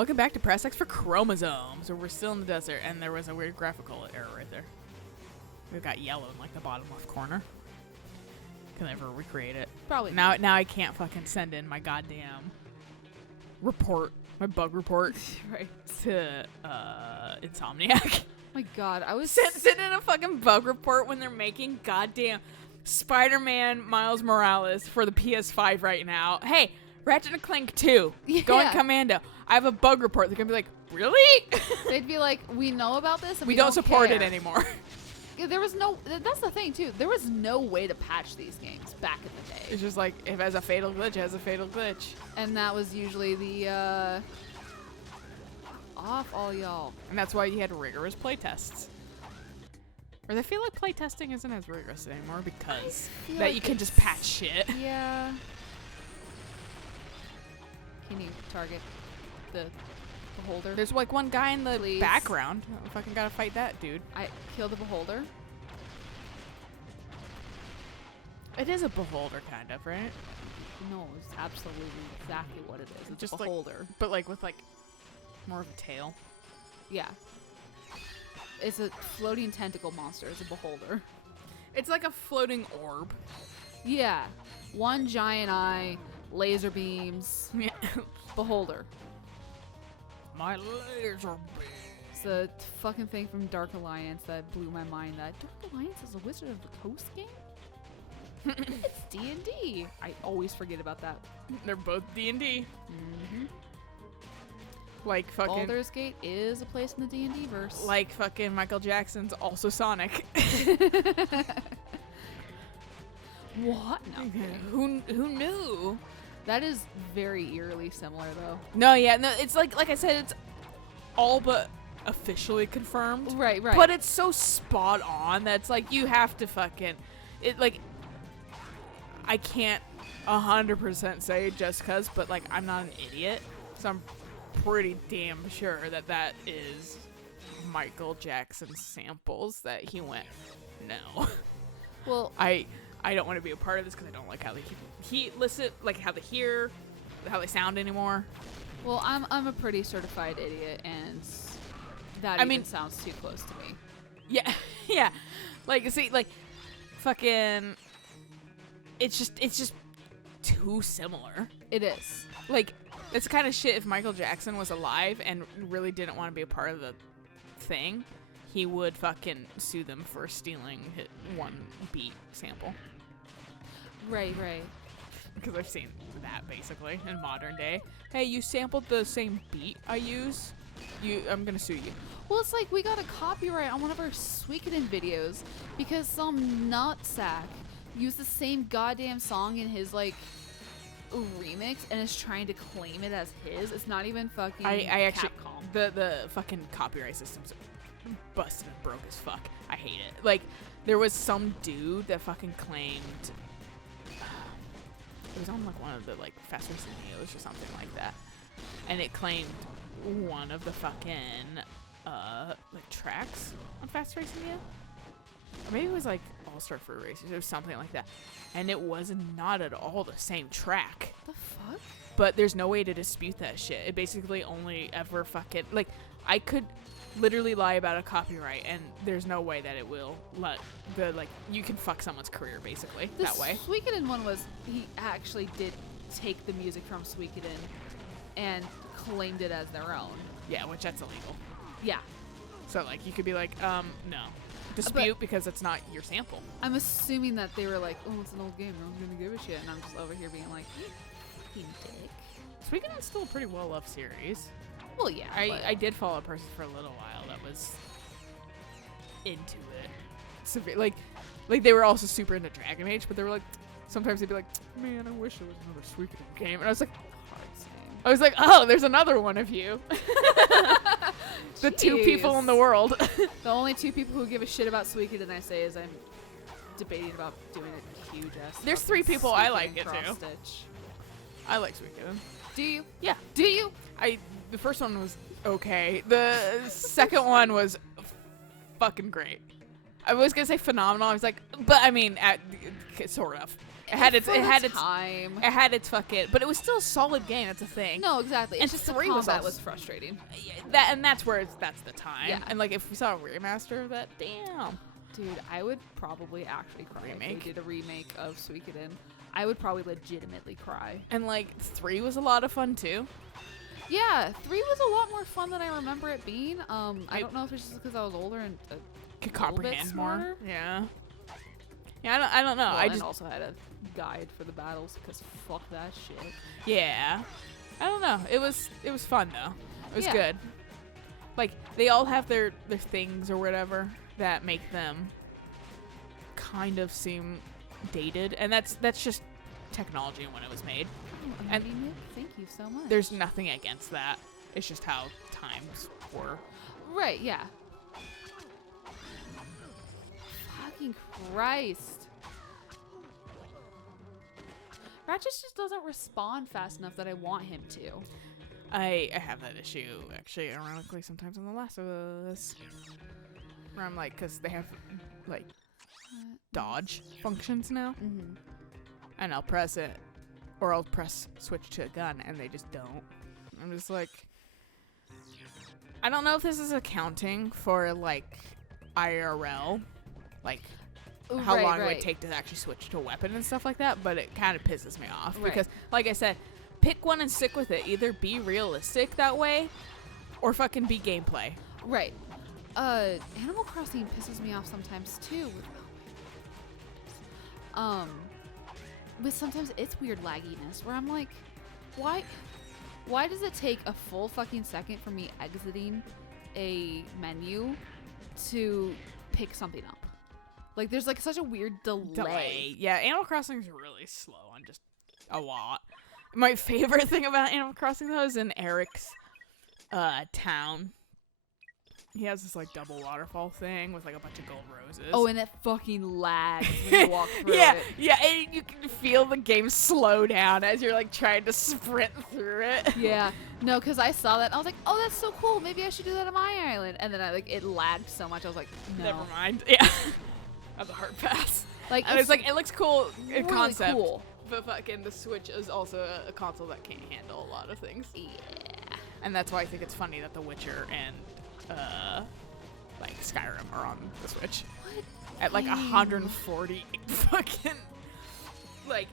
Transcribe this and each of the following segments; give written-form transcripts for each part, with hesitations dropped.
Welcome back to Press X for Chromosomes, where we're still in the desert, and there was a weird graphical error right there. We've got yellow in like the bottom left corner. Can I ever recreate it? Probably. Now I can't fucking send in my goddamn report, my bug report, Right. to Insomniac. My God, I was Send in a fucking bug report when they're making goddamn Spider-Man Miles Morales for the PS5 right now. Hey, Ratchet and Clank 2, going Commando. I have a bug report. They're gonna be like, really? They'd be like, we know about this, and we don't support care. it anymore. Yeah, there was no. That's the thing too. There was no way to patch these games back in the day. It's just like, if it has a fatal glitch, it has a fatal glitch. And that was usually the off all y'all. And that's why you had rigorous playtests. Or they feel like playtesting isn't as rigorous anymore because that like you can just patch shit. Yeah. Can you target the beholder? There's like one guy in the Please. background. I fucking gotta fight that dude. I kill the beholder. It is a beholder, kind of, right? No, it's absolutely exactly what it is. It's Just a like- beholder. But like with like more of a tail. Yeah. It's a floating tentacle monster. It's a beholder. It's like a floating orb. Yeah. One giant eye, laser beams, Yeah. beholder. My laser beam. It's the fucking thing from Dark Alliance that blew my mind. That Dark Alliance is a Wizard of the Coast game? It's D&D. I always forget about that. They're both D&D. Mm-hmm. Like fucking. Baldur's Gate is a place in the D&D verse. Like fucking Michael Jackson's also Sonic. What? No. Who knew? That is very eerily similar, though. No, yeah, no. It's like I said, it's all but officially confirmed. Right, right. But it's so spot on that it's like you have to fucking it. Like I can't 100% say just cause, but like I'm not an idiot, so I'm pretty damn sure that that is Michael Jackson samples that he went. No. Well, I don't want to be a part of this because I don't like how he listen, like how they hear, how they sound anymore. well, I'm a pretty certified idiot, and that even sounds too close to me. Yeah, yeah. Like see, like fucking. It's just too similar. It is. Like it's kind of shit. If Michael Jackson was alive and really didn't want to be a part of the thing, he would fucking sue them for stealing one beat sample. Right, right. Because I've seen that basically in modern day. Hey, you sampled the same beat I use. I'm gonna sue you. Well, it's like we got a copyright on one of our Suikoden videos because some nutsack used the same goddamn song in his like remix and is trying to claim it as his. It's not even fucking I actually Capcom. the fucking copyright system's busted and broke as fuck. I hate it. Like there was some dude that fucking claimed it was on like one of the like Fast Racing Neos or something like that, and it claimed one of the fucking like tracks on Fast Racing Neo, or maybe it was like All Star Fruit Racers or something like that, and it was not at all the same track. The fuck? But there's no way to dispute that shit. It basically only ever fucking like I could literally lie about a copyright and there's no way that it will let the like you can fuck someone's career basically that way. The Suikoden one was he actually did take the music from Suikoden and claimed it as their own. Yeah, which that's illegal. Yeah. So like you could be like, no. Dispute because it's not your sample. I'm assuming that they were like, oh, it's an old game, no one's gonna give a shit, and I'm just over here being like, you dick. Suikoden's still a pretty well loved series. Well, yeah. I did follow a person for a little while that was into it. Like they were also super into Dragon Age, but they were like, sometimes they'd be like, man, I wish there was another Suikoden game. And I was like, oh, there's another one of you. The two people in the world. The only two people who give a shit about Suikoden, I say, is I'm debating about doing a huge ass. There's 3 people I like it too. Stitch. I like Suikoden. Do you? Yeah. Do you? The first one was okay. The second one was fucking great. I was gonna say phenomenal. I was like, but I mean, sort of. It had its For it the had its time. it had its fucking, but it was still a solid game. That's a thing. No, exactly. And It's just the 3 was combat also- was frustrating. That's where that's the time. Yeah. And like if we saw a remaster of that, damn. Dude, I would probably actually cry Remake? if they did a remake of Suikoden. I would probably legitimately cry. And like 3 was a lot of fun too. Yeah, 3 was a lot more fun than I remember it being. I don't know if it's just because I was older and Could little bit comprehend more. smarter. Yeah. Yeah, I don't know. well, I and just also had a guide for the battles because fuck that shit. yeah. I don't know. It was fun though. It was Yeah. good. Like they all have their things or whatever that make them kind of seem dated, and that's just technology when it was made. Oh, And- Nick, thank you so much. There's nothing against that. It's just how times were. right, yeah. Fucking Christ. Ratchet just doesn't respond fast enough that I want him to. I have that issue actually, ironically, sometimes on The Last of Us, where I'm like, because they have like dodge functions now, Mm-hmm. and I'll press it, or I'll press switch to a gun, and they just don't. I'm just like, I don't know if this is accounting for like IRL, like how long it would take to actually switch to a weapon and stuff like that, but it kind of pisses me off Right. because, like I said, pick one and stick with it. Either be realistic that way, or fucking be gameplay. Right. Animal Crossing pisses me off sometimes too. With sometimes its weird lagginess where I'm like, why does it take a full fucking second for me exiting a menu to pick something up? Like there's like such a weird delay. Yeah, Animal Crossing is really slow on just a lot. My favorite thing about Animal Crossing though is in Eric's town. He has this like double waterfall thing with like a bunch of gold roses. Oh, and it fucking lags when you walk through yeah, it. yeah, and you can feel the game slow down as you're like trying to sprint through it. Yeah, no, because I saw that and I was like, oh, that's so cool. Maybe I should do that on my island. And then it lagged so much. I was like, no. Never mind. Yeah, that's a hard pass. Like And it's like it looks cool in really concept, cool. but fucking the Switch is also a console that can't handle a lot of things. Yeah. And that's why I think it's funny that The Witcher and like Skyrim are on the Switch What? at like game? 140 fucking like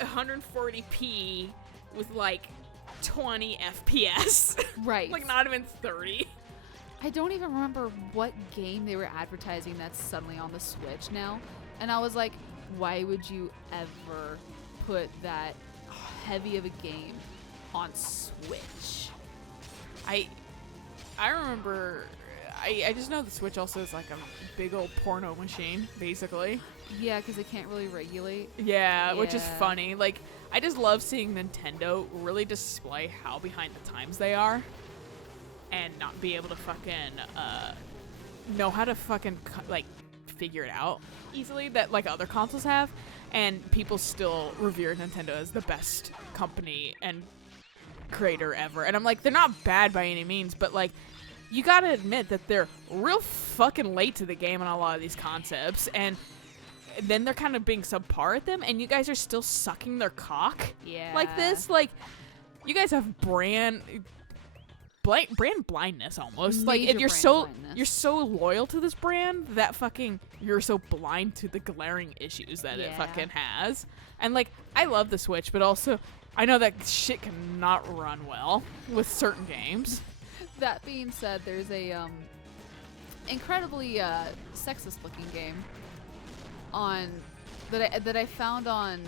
140p with like 20 FPS. Right. Like not even 30. I don't even remember what game they were advertising that's suddenly on the Switch now. And I was like, why would you ever put that heavy of a game on Switch? I remember I just know the Switch also is like a big old porno machine, basically. Yeah, because they can't really regulate. Yeah, which is Yeah. funny. Like, I just love seeing Nintendo really display how behind the times they are, and not be able to fucking know how to fucking like figure it out easily that like other consoles have, and people still revere Nintendo as the best company and creator ever. And I'm like, they're not bad by any means, but like, you gotta admit that they're real fucking late to the game on a lot of these concepts, and then they're kind of being subpar at them, and you guys are still sucking their cock Yeah. like this. Like, you guys have brand blindness almost. Like, Major if you're brand blindness. you're so loyal to this brand that fucking you're so blind to the glaring issues that it Yeah. fucking has. And like, I love the Switch, but also I know that shit cannot run well with certain games. That being said, there's a incredibly sexist looking game on that I found on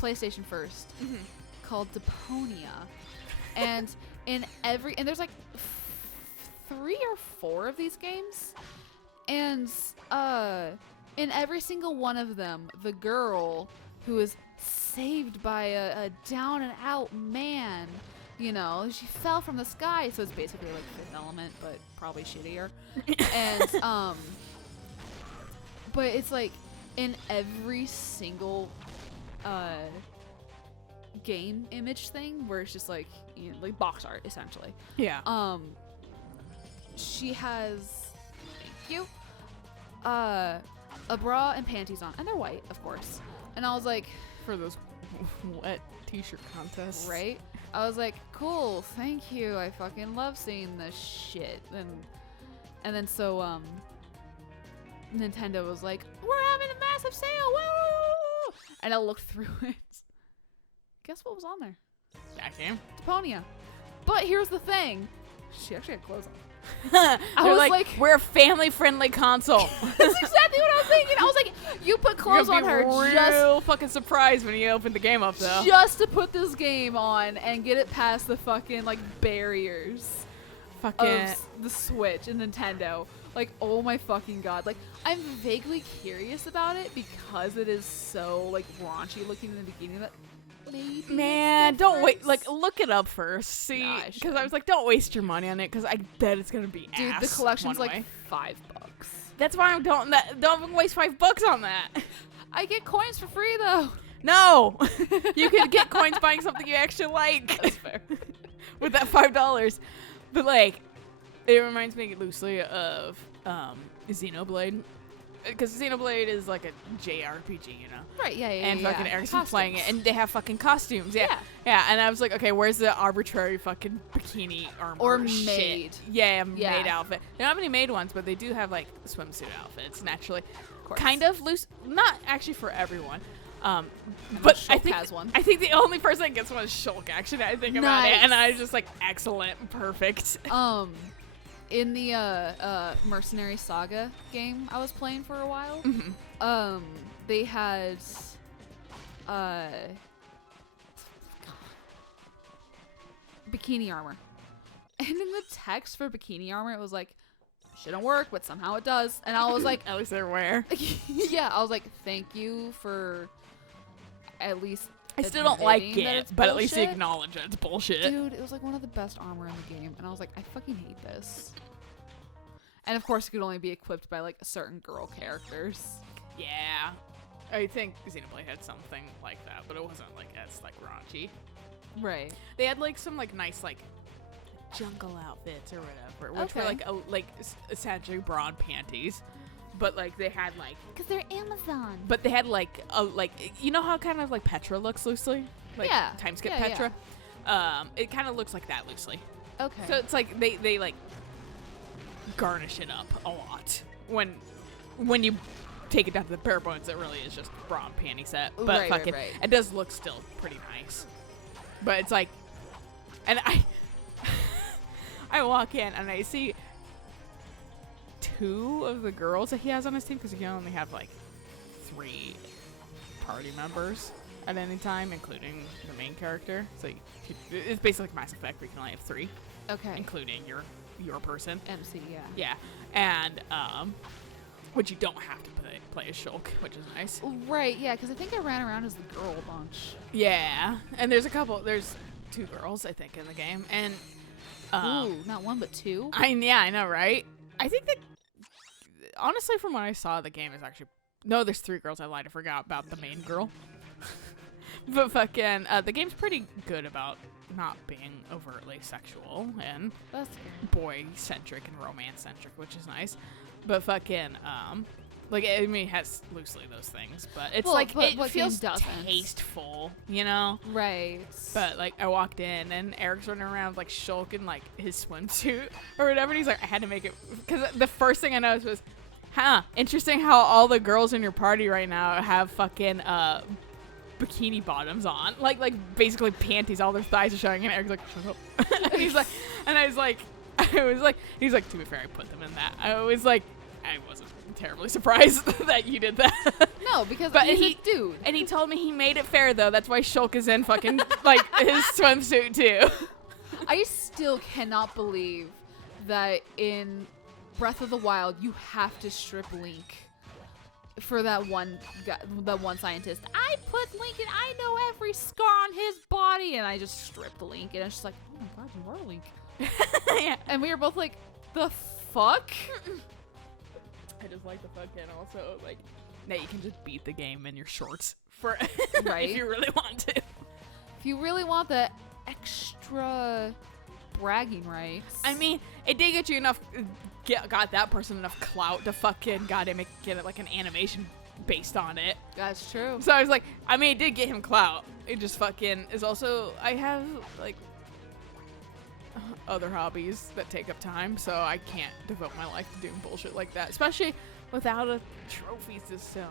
PlayStation First called Deponia, and and there's like 3 or 4 of these games, and in every single one of them, the girl who is saved by a down and out man. You know, she fell from the sky, so it's basically like Fifth Element, but probably shittier. And but it's like in every single game image thing where it's just like, you know, like box art essentially. Yeah. She has, thank you, a bra and panties on, and they're white, of course. And I was like, For those wet t-shirt contests. right? I was like, cool, thank you. I fucking love seeing this shit. And then so Nintendo was like, we're having a massive sale, woo! And I looked through it. Guess what was on there? That game. Deponia. But here's the thing. She actually had clothes on. I was was like- we're a family-friendly console. That's exactly what I was thinking. I was like, you put clothes on her real fucking surprised when you open the game up, though. just to put this game on and get it past the fucking like barriers Fucking. of the Switch and Nintendo. Like, oh my fucking god. Like, I'm vaguely curious about it because it is so like raunchy looking in the beginning that maybe it's Man, don't wait. different. Like, look it up first. See, Nah, I because should. I was like, don't waste your money on it, because I bet it's gonna be dude, ass the collection's one like way. $5. That's why I don't even waste $5 on that. I get coins for free though. No, you can get coins buying something you actually like. That's fair. With that $5. But like, it reminds me loosely of Xenoblade, because Xenoblade is like a JRPG, you know. Right, yeah. And fucking Eric's been playing it, Costumes. and they have fucking costumes. Yeah. Yeah. And I was like, okay, where's the arbitrary fucking bikini armor Or shit? maid. Yeah, Yeah. maid outfit. They don't have any maid ones, but they do have like swimsuit outfits naturally. course. Kind of loose, not actually for everyone. But I Shulk think has one. I think the only person that gets one is Shulk. Actually, now I think about it, Nice. and I was just like, excellent, perfect. In the Mercenary Saga game I was playing for a while, Mhm. they had bikini armor. And in the text for bikini armor, it was like, shouldn't work, but somehow it does. And I was like, At least they're aware. yeah, I was like, thank you for at least I still don't like admitting that it, it's but at least you bullshit. acknowledge it. It's bullshit. Dude, it was like one of the best armor in the game, and I was like, I fucking hate this. And of course, it could only be equipped by like certain girl characters. Yeah. I think Xenoblade had something like that, but it wasn't like as like raunchy. Right. They had like some like nice like jungle outfits or whatever, which were Okay. like essentially broad panties, but like they had like Because they're Amazon. but they had like a like you know how kind of like Petra looks loosely, like Yeah. time skip Yeah, Petra. It kind of looks like that loosely. Okay. So it's like they like garnish it up a lot when you take it down to the bare bones. It really is just bra and panty set, but Right, right, fucking right. it does look still pretty nice. But it's like, and I walk in and I see two of the girls that he has on his team, because he can only have like 3 party members at any time, including the main character. So it's basically like Mass Effect, where you can only have 3, okay. including your person. MC, yeah. Yeah, and which you don't have to play as Shulk, which is nice. Right, yeah, because I think I ran around as the girl a bunch. Yeah, and there's 2 girls I think in the game, and Ooh, not 1 but 2. I know, right? I think that honestly, from what I saw, the game is actually no. There's 3 girls. I lied. I forgot about the main girl. But fucking, the game's pretty good about not being overtly sexual and That's good. boy-centric and romance-centric, which is nice. But fucking, like, I mean, it has loosely those things, but it's Well, like, but it what game feels doesn't? tasteful, you know? Right. But, like, I walked in, and Eric's running around with, like, Shulk in, like, his swimsuit or whatever, and he's like, I had to make it, because the first thing I noticed was, interesting how all the girls in your party right now have fucking, bikini bottoms on, like basically panties, all their thighs are showing, and Eric's like, shut up. And he's like, and I was like, he's like, to be fair, I put them in that. I was like, I wasn't terribly surprised that you did that. No, because But he's he- a dude. And he told me he made it fair, though. That's why Shulk is in fucking, like, his swimsuit, too. I still cannot believe that in Breath of the Wild you have to strip Link for that one guy, that one scientist. I put Link and I know every scar on his body, and I just stripped Link, and it's just like, oh my god, you are Link. Yeah. And we were both like, the fuck? I just like the fucking also, like, that you can just beat the game in your shorts for Right. if you really want to. If you really want the extra bragging rights. I mean, it did get you enough, got that person enough clout to fucking goddamn it, get it like an animation based on it. That's true. So I was like, I mean, it did get him clout. It just fucking is also, I have like other hobbies that take up time, so I can't devote my life to doing bullshit like that, especially without a trophy system.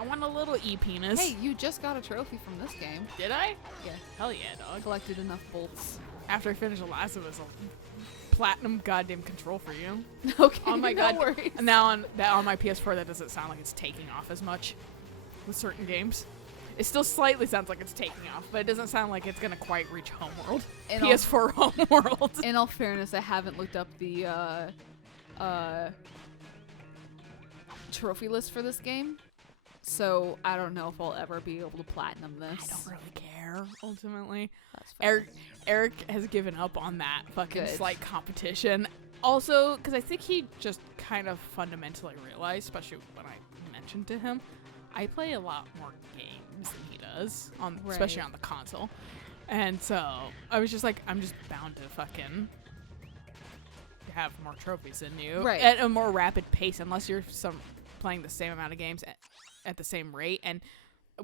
I want a little e-penis. Hey, you just got a trophy from this game. Did I? Yeah. Hell yeah, dog. Collected enough bolts. After I finish The Last of Us, I'll platinum goddamn control for you. Okay. Oh my no god. worries. And now on my PS4, that doesn't sound like it's taking off as much with certain games. It still slightly sounds like it's taking off, but it doesn't sound like it's gonna quite reach Homeworld. PS4 Homeworld. In all fairness, I haven't looked up the trophy list for this game, so I don't know if I'll ever be able to platinum this. I don't really care, ultimately. That's fair. Eric has given up on that fucking Good. slight competition. Also, because I think he just kind of fundamentally realized, especially when I mentioned to him, I play a lot more games than he does, especially Right. on the console. And so I was just like, I'm just bound to fucking have more trophies than you Right. at a more rapid pace, unless you're playing the same amount of games at the same rate. And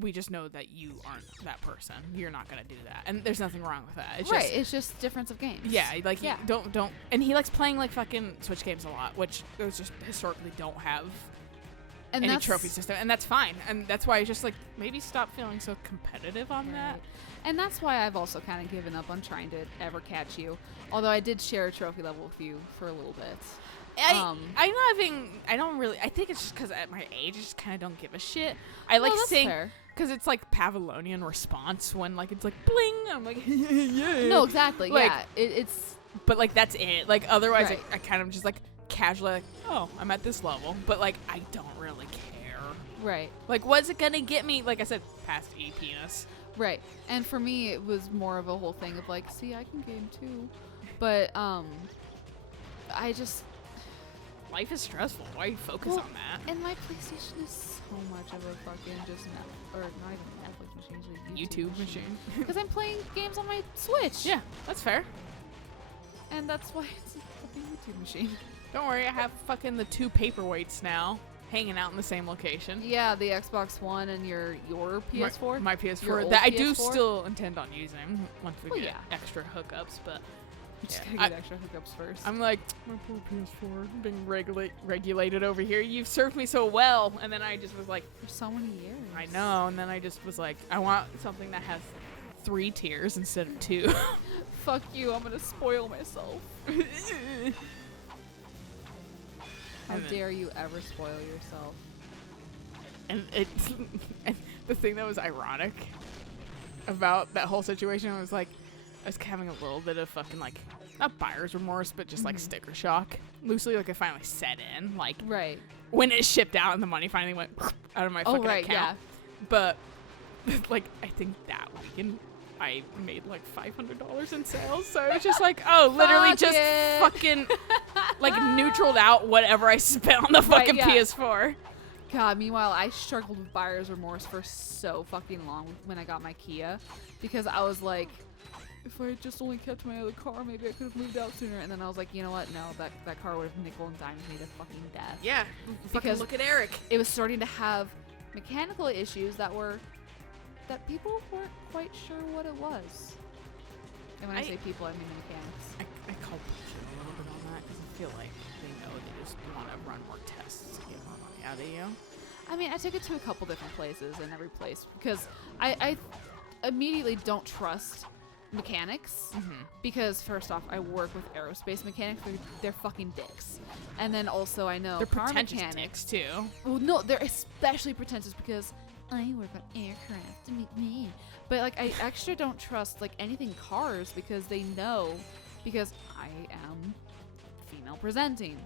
we just know that you aren't that person. You're not gonna do that, and there's nothing wrong with that. It's Right, just, it's just difference of games. yeah, like Yeah. don't. And he likes playing like fucking Switch games a lot, which those just historically don't have And any that's, trophy system, and that's fine. And that's why I just like maybe stop feeling so competitive on that. Right. And that's why I've also kind of given up on trying to ever catch you. Although I did share a trophy level with you for a little bit. I don't really. I think it's just because at my age, I just kind of don't give a shit. I like that's saying fair. because it's like Pavlovian response when like it's like bling. I'm like yeah. No, exactly. Like, yeah, it's But like that's it. Like otherwise, Right. I kind of just like casually like, oh, I'm at this level, but like I don't really care. right, Like, what's it gonna get me? Like I said, past e-penis. right. And for me, it was more of a whole thing of like, see, I can game too, but I just Life is stressful. Why focus Well, on that? and my PlayStation is so much of a fucking just or not even Netflix machine, it's a YouTube machine. Because I'm playing games on my Switch. Yeah, that's fair. And that's why it's a fucking YouTube machine. Don't worry, I have fucking the 2 paperweights now, hanging out in the same location. Yeah, the Xbox One and your PS4. My Your PS4 old that I do PS4? still intend on using once we Well, get yeah. extra hookups, but You just yeah, gotta get extra hookups first. I'm like, my poor PS4 being regulated over here. You've served me so well, and then I just was like, for so many years. I know, and then I just was like, I want something that has 3 tiers instead of 2. Fuck you, I'm gonna spoil myself. How And then- dare you ever spoil yourself? And it's and the thing that was ironic about that whole situation was like, I was having a little bit of fucking like, not buyer's remorse, but just like sticker shock. Loosely, like it finally set in, like Right. when it shipped out and the money finally went out of my Oh, fucking right, account. But like, I think that weekend I made like $500 in sales. So it was just like, oh, literally Fuck just it. fucking like neutraled out whatever I spent on the Right, fucking yeah. PS4. God, meanwhile, I struggled with buyer's remorse for so fucking long when I got my Kia. Because I was like, if I had just only kept my other car, maybe I could have moved out sooner. And then I was like, you know what? No, that car would have nickel and dimed me to fucking death. Yeah, fucking Because- look at Eric. It was starting to have mechanical issues that people weren't quite sure what it was. And when I say people, I mean the mechanics. I call bullshit a little bit on that because I feel like they know they just want to run more tests to get more money out of you. I mean, I took it to a couple different places, and every place because I immediately don't trust mechanics because first off, I work with aerospace mechanics. They're fucking dicks, and then also I know They're car pretentious mechanics. dicks too. Well, no, they're especially pretentious because I work on aircraft to meet me. But like, I extra don't trust like anything cars because they know because I am female presenting.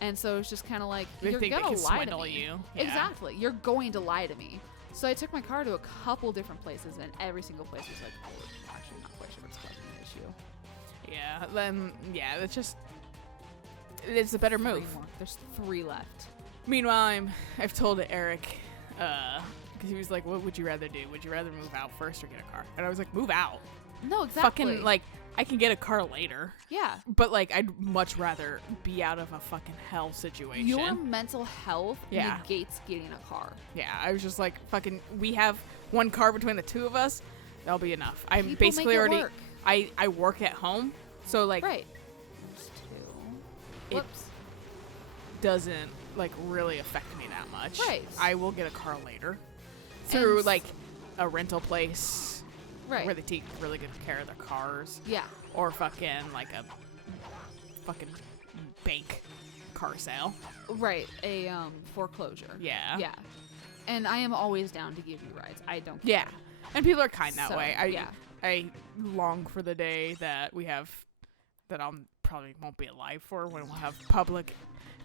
And so it's just kind of like, They you're think gonna they can lie to swindle me. you. Yeah. Exactly. You're going to lie to me. So I took my car to a couple different places, and every single place was like, oh, we're actually not quite sure what's causing the issue. Yeah, then, yeah, it's a better move. 3 more. There's 3 left. Meanwhile, I've told Eric, because he was like, what would you rather do? Would you rather move out first or get a car? And I was like, move out. No, exactly. Fucking, like, I can get a car later. Yeah. But, like, I'd much rather be out of a fucking hell situation. Your mental health negates getting a car. Yeah, I was just like, fucking, we have one car between the two of us. That'll be enough. I'm People basically make it already, work. I work at home. So, like, Right. There's two. It- Whoops. doesn't, like, really affect me that much. Right. I will get a car later. Through, And- like, a rental place. Right. Where they take really good care of their cars. Yeah. Or fucking, like, a fucking bank car sale. Right. A foreclosure. Yeah. Yeah. And I am always down to give you rides. I don't care. Yeah. And people are kind that So, way. yeah. I long for the day that we have, that I'll probably won't be alive for, when we'll have public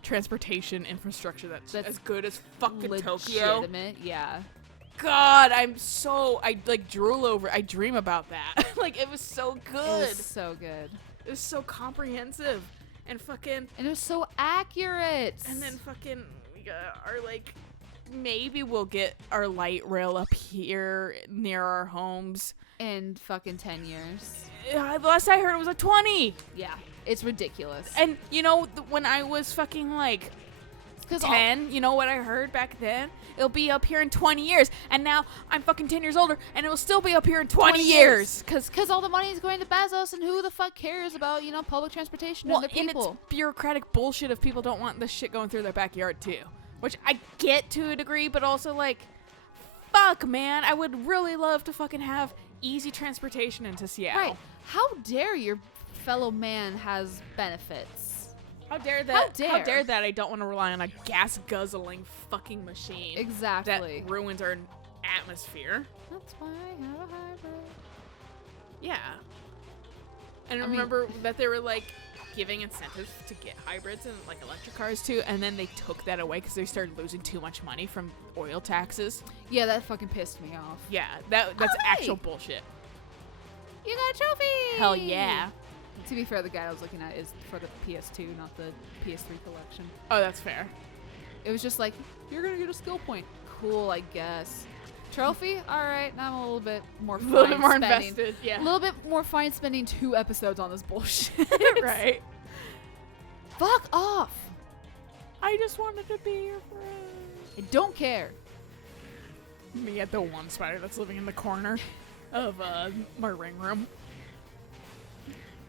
transportation infrastructure that's as good as fucking Tokyo. Legitimate. Yeah. God, I like drool over. I dream about that. Like, it was so good. It was so good. It was so comprehensive, and fucking, And it was so accurate. and then fucking, we are like, maybe we'll get our light rail up here near our homes. in fucking 10 years. The last I heard, it was like 20. Yeah. It's ridiculous. And you know, when I was fucking like 10, you know what I heard back then? It'll be up here in 20 years. And now I'm fucking 10 years older, and it will still be up here in 20 years. Because all the money is going to Bezos, and who the fuck cares about, public transportation and the And people? it's bureaucratic bullshit if people don't want this shit going through their backyard too. Which I get to a degree, but also like, fuck, man. I would really love to fucking have easy transportation into Seattle. Right. How dare your fellow man has benefits? How dare that? How dare that I don't want to rely on a gas guzzling fucking machine. Exactly. That ruins our atmosphere. That's why I have a hybrid. Yeah. And I mean- remember that they were like giving incentives to get hybrids and like electric cars too, and then they took that away because they started losing too much money from oil taxes. Yeah, that fucking pissed me off. Yeah, that's Oh, hey. actual bullshit. You got a trophy! Hell yeah. To be fair, the guy I was looking at is for the PS2, not the PS3 collection. Oh, that's fair. It was just like, you're gonna get a skill point. Cool, I guess. Trophy? Alright, now I'm a little bit more A fine little bit more spending. invested. Yeah. A little bit more fine spending 2 episodes on this bullshit. Right. Fuck off! I just wanted to be your friend. I don't care. Me at the one spider that's living in the corner of my ring room.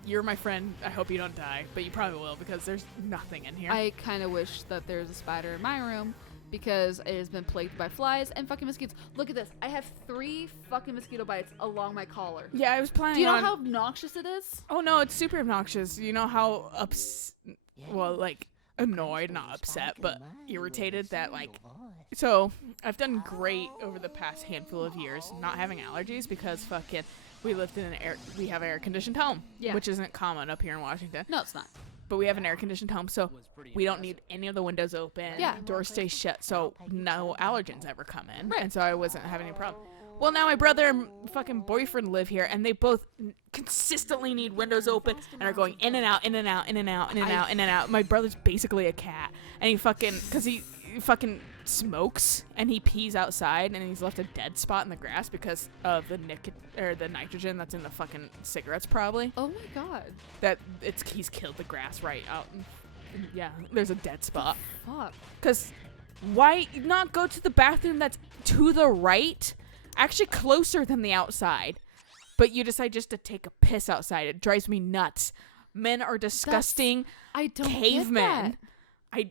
You're my friend. I hope you don't die, but you probably will because there's nothing in here. I kind of wish that there's a spider in my room because it has been plagued by flies and fucking mosquitoes. Look at this. I have 3 fucking mosquito bites along my collar. Yeah, I was planning Do you know on... how obnoxious it is? Oh no, it's super obnoxious. You know how annoyed, not upset, but irritated that like. So I've done great over the past handful of years not having allergies because fucking we lived in we have an air conditioned home, Yeah. which isn't common up here in Washington. No, it's not. But we have an air conditioned home, so we don't need any of the windows open. Yeah. Doors stay shut, so no allergens ever come in. Right. And so I wasn't having any problem. Well, now my brother and fucking boyfriend live here, and they both consistently need windows open and are going in and out, in and out, in and out, in and out, in and out. My brother's basically a cat, and he fucking, because he fucking smokes and he pees outside, and he's left a dead spot in the grass because of the the nitrogen that's in the fucking cigarettes, probably. Oh my god. He's killed the grass right out. Yeah, there's a dead spot. Fuck. Because why not go to the bathroom that's to the right? Actually closer than the outside. But you decide just to take a piss outside. It drives me nuts. Men are disgusting I don't cavemen. get that.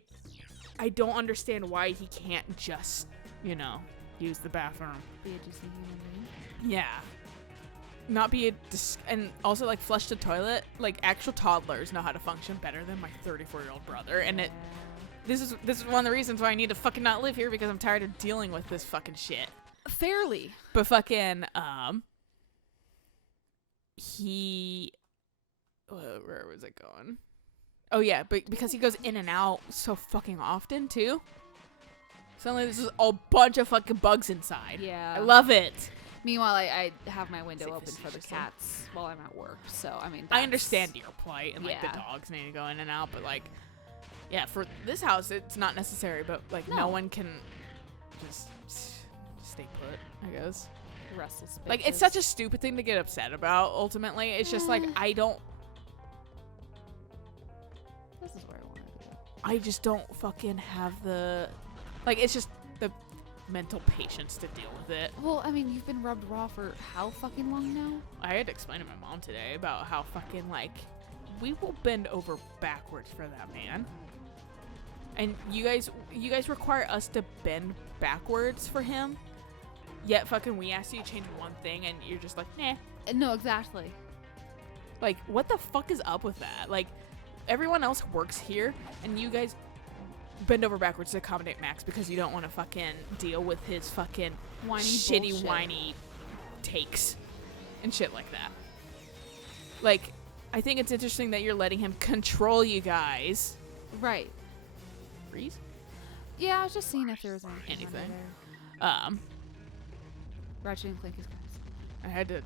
I don't understand why he can't just, use the bathroom. Be a decent human being. Yeah. Not be and also like flush the toilet. Like actual toddlers know how to function better than my 34-year-old brother. And this is one of the reasons why I need to fucking not live here because I'm tired of dealing with this fucking shit. Fairly. But fucking where was it going? Oh yeah, but because he goes in and out so fucking often too. Suddenly there's just a bunch of fucking bugs inside. Yeah. I love it. Meanwhile, I have my window Say open for the facetiously. cats while I'm at work. So, I mean, I that's- understand your plight and like the Yeah. dogs need to go in and out, but like, yeah, for this house it's not necessary. But like, no No. one can just stay put, I guess. Restless Like, it's bitches. such a stupid thing to get upset about, ultimately. It's just, like, Eh. This is where I wanted to go. I just don't fucking have the, like, it's just the mental patience to deal with it. Well, I mean, you've been rubbed raw for how fucking long now? I had to explain to my mom today about how fucking, like, we will bend over backwards for that man. And you guys require us to bend backwards for him. Yet fucking we ask you to change one thing and you're just like, nah. No, exactly. Like, what the fuck is up with that? Like, everyone else works here and you guys bend over backwards to accommodate Max because you don't want to fucking deal with his fucking Whiny shitty, bullshit. whiny takes and shit like that. Like, I think it's interesting that you're letting him control you guys. Right. Freeze? Yeah, I was just seeing if there was anything. Anything. Under there. Ratchet and Clank is guys. I had to,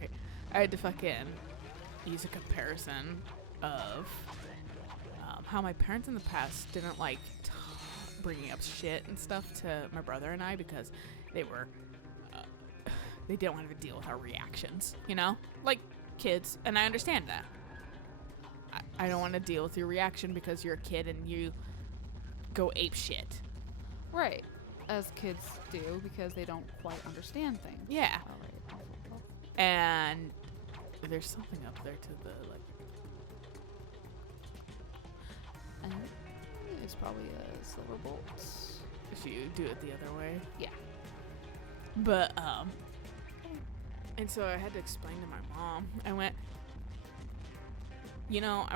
right, I had to fucking use a comparison of how my parents in the past didn't like bringing up shit and stuff to my brother and I because they were, they didn't want to deal with our reactions, you know? Like kids, and I understand that. I don't want to deal with your reaction because you're a kid and you go ape shit. Right. As kids do because they don't quite understand things. Yeah. All right. And there's something up there to the, like, And it's probably a silver bolt. if you do it the other way. Yeah. But, and so I had to explain to my mom. I went, you know,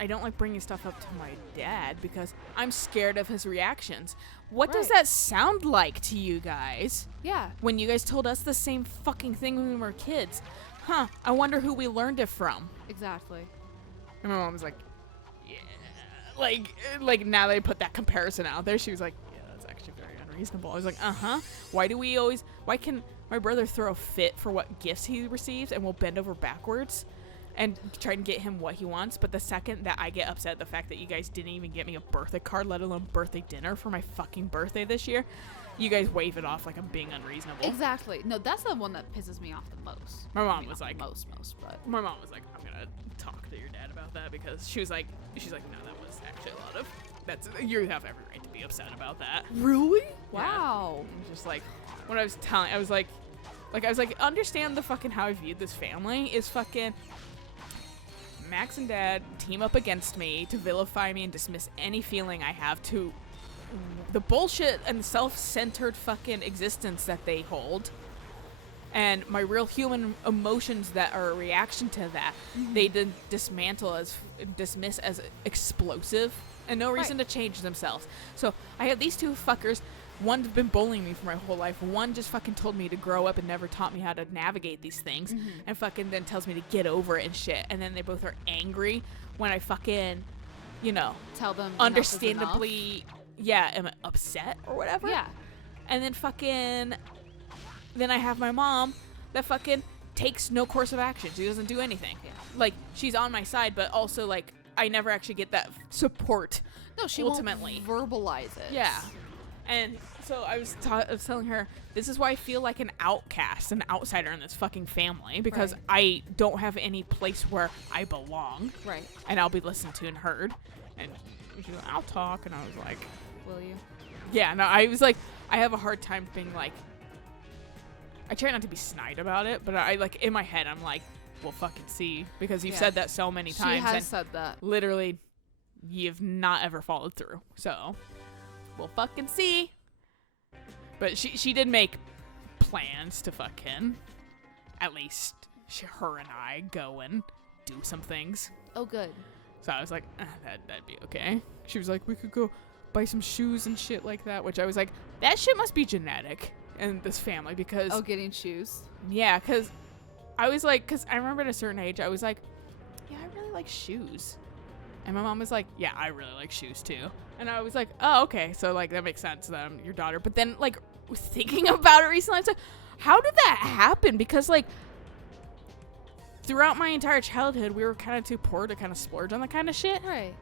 I don't like bringing stuff up to my dad because I'm scared of his reactions. What does Right. that sound like to you guys? Yeah. When you guys told us the same fucking thing when we were kids. Huh, I wonder who we learned it from. Exactly. And my mom was like, yeah. Like now they put that comparison out there, she was like, yeah, that's actually very unreasonable. I was like, uh-huh. Why can my brother throw a fit for what gifts he receives and we'll bend over backwards and try and get him what he wants, but the second that I get upset at the fact that you guys didn't even get me a birthday card, let alone birthday dinner for my fucking birthday this year, you guys wave it off like I'm being unreasonable. Exactly. No, that's the one that pisses me off the most. My mom I mean, was not like, most, but my mom was like, I'm gonna talk to your dad about that because she's like, no, that was actually a lot of, you have every right to be upset about that. really? Yeah. Wow. And just like, when I was telling, I was like, understand the fucking how I viewed this family is fucking Max and Dad team up against me to vilify me and dismiss any feeling I have to the bullshit and self-centered fucking existence that they hold. And my real human emotions that are a reaction to that, they dismiss as explosive and no reason to change themselves. So I have these two fuckers. One's been bullying me for my whole life. One just fucking told me to grow up and never taught me how to navigate these things. And fucking then tells me to get over it and shit. And then they both are angry when I fucking, you know, Tell them understandably, yeah, am upset or whatever. Yeah. And then fucking, then I have my mom that fucking takes no course of action. She doesn't do anything. Yeah. Like, she's on my side, but also, like, I never actually get that support. No, she ultimately won't verbalize it. Yeah. And so I was telling her, this is why I feel like an outcast, an outsider in this fucking family, because Right. I don't have any place where I belong. Right. And I'll be listened to and heard. And she was like, I'll talk. And I was like, Will you? yeah, no, I was like, I have a hard time being like, I try not to be snide about it, but I like, in my head, I'm like, we'll fucking see. Because you've Yeah. said that so many times. She has and said that. literally, you've not ever followed through. So, we'll fucking see. But she did make plans to fucking, at least her and I go and do some things. Oh, good. So I was like, that'd be okay. She was like, we could go buy some shoes and shit like that, which I was like, that shit must be genetic in this family because, Oh, getting shoes. yeah, because I was like, because I remember at a certain age, I was like, yeah, I really like shoes. And my mom was like, yeah, I really like shoes too. And I was like, oh, okay. So, like, that makes sense that I'm your daughter. But then, like, thinking about it recently, I was like, how did that happen? Because, like, throughout my entire childhood, we were kind of too poor to kind of splurge on that kind of shit. Right.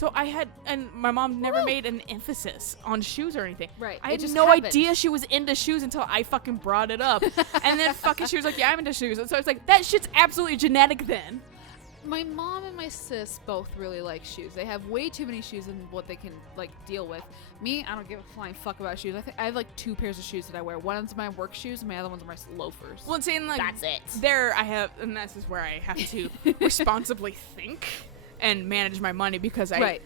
So I had, and my mom never Woo! made an emphasis on shoes or anything. Right. I It had just no happened. idea she was into shoes until I fucking brought it up. And then fucking she was like, yeah, I'm into shoes. And so I was like, that shit's absolutely genetic then. My mom and my sis both really like shoes. They have way too many shoes than what they can like deal with. Me, I don't give a flying fuck about shoes. I think I have like 2 pairs of shoes that I wear. One's my work shoes, and my other one's my loafers. Well, saying like That's it. there I have, and this is where I have to responsibly think and manage my money because I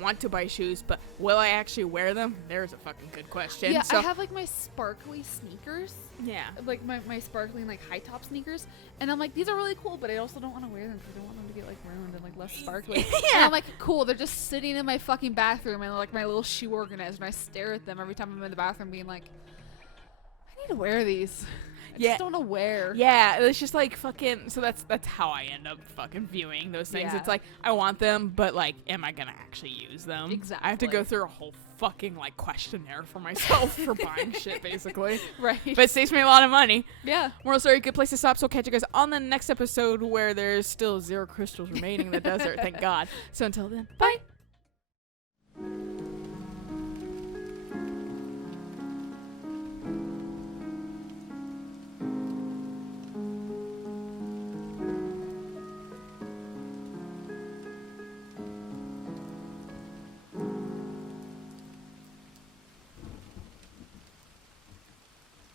want to buy shoes, but will I actually wear them? There's a fucking good question. Yeah, So, I have like my sparkly sneakers, yeah. like my sparkling like high top sneakers, and I'm like, these are really cool, but I also don't want to wear them because I don't want them to get like ruined and like less sparkly. And I'm like, cool, they're just sitting in my fucking bathroom and like my little shoe organizer, and I stare at them every time I'm in the bathroom, being like, I need to wear these. I Yeah. just don't know where. Yeah, it's just like fucking. So that's how I end up fucking viewing those things. Yeah. It's like I want them, but like, am I gonna actually use them? I have to go Exactly. through a whole fucking like questionnaire for myself for buying shit, basically. Right. But it saves me a lot of money. yeah. Moral story, good place to stop. So I'll catch you guys on the next episode where there's still 0 crystals remaining in the desert. Thank God. So until then, bye.